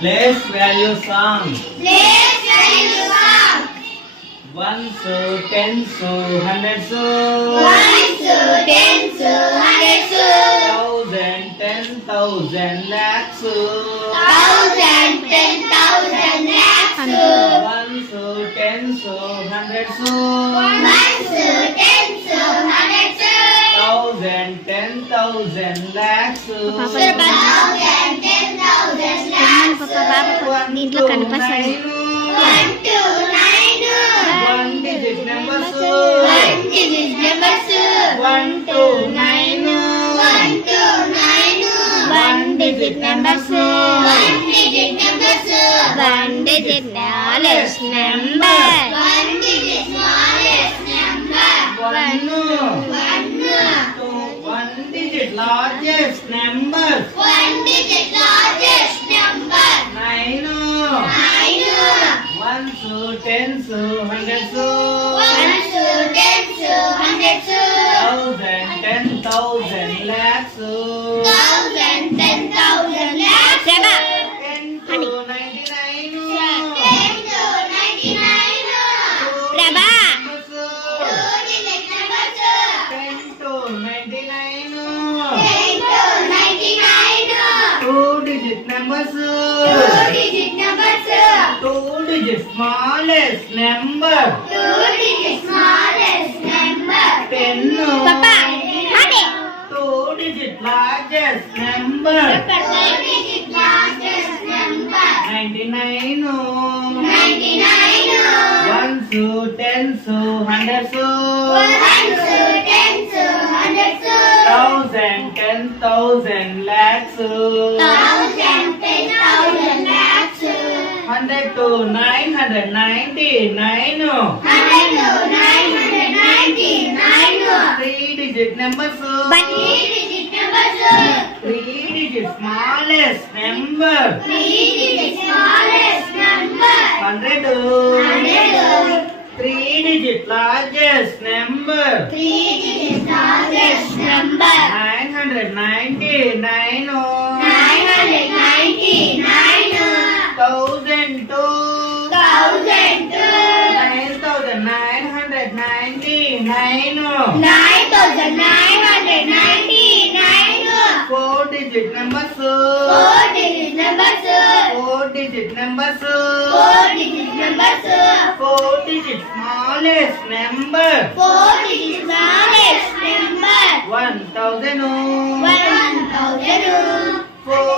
Place value sum. Place value sum. Ones, tens, hundreds, Ones, tens, hundreds, thousand, 10,000, lakhs. thousand, 10,000, lakhs. Ones, tens, hundreds, Ones, tens, hundreds, thousand, 10,000, lakhs. thousand, 10,000, lakhs. దీంట్లో కనిపిస్తుంది. 1 to 9. One digit numbers. 1 digit numbers. 1 to 9. 1 to 9. 1 digit numbers. 1 digit numbers. 1 digit smallest number. 1 digit smallest number. 1 1 1 digit largest number. 1 digit largest number. 9 9 ones, tens, hundreds, 1 to 10 hundreds, thousand, 10,000, lakhs. 1,000, 10,000, lakhs. 10 to 99. 10 to 99. Prabha. 2 digit numbers. 10 to 99. 10 to 99. 2 digit numbers. 2 digit numbers. 2 digit smallest number. 2 digit smallest number. 10. Papa. Honey. 2 digit largest number. 2 digit largest number. 99. 99. Ones, tens, hundreds, 1 to 10 hundreds. thousand, 10,000, lakhs. 1,000, 10,000, lakhs. 100 to 999. 100 to 999. 3 digit numbers. 3 digit numbers. 3 digit smallest number. 3 digit smallest number. 100. 100. 3 digit largest number. 3 digit largest number. 999. 999. 1,002. 1,002. 9,999. 9,999. 4 digit numbers. 4 digit numbers. 4 digit numbers. 4 digit numbers. 4 digit smallest number. 4 digit smallest number. 1,000. 1,000.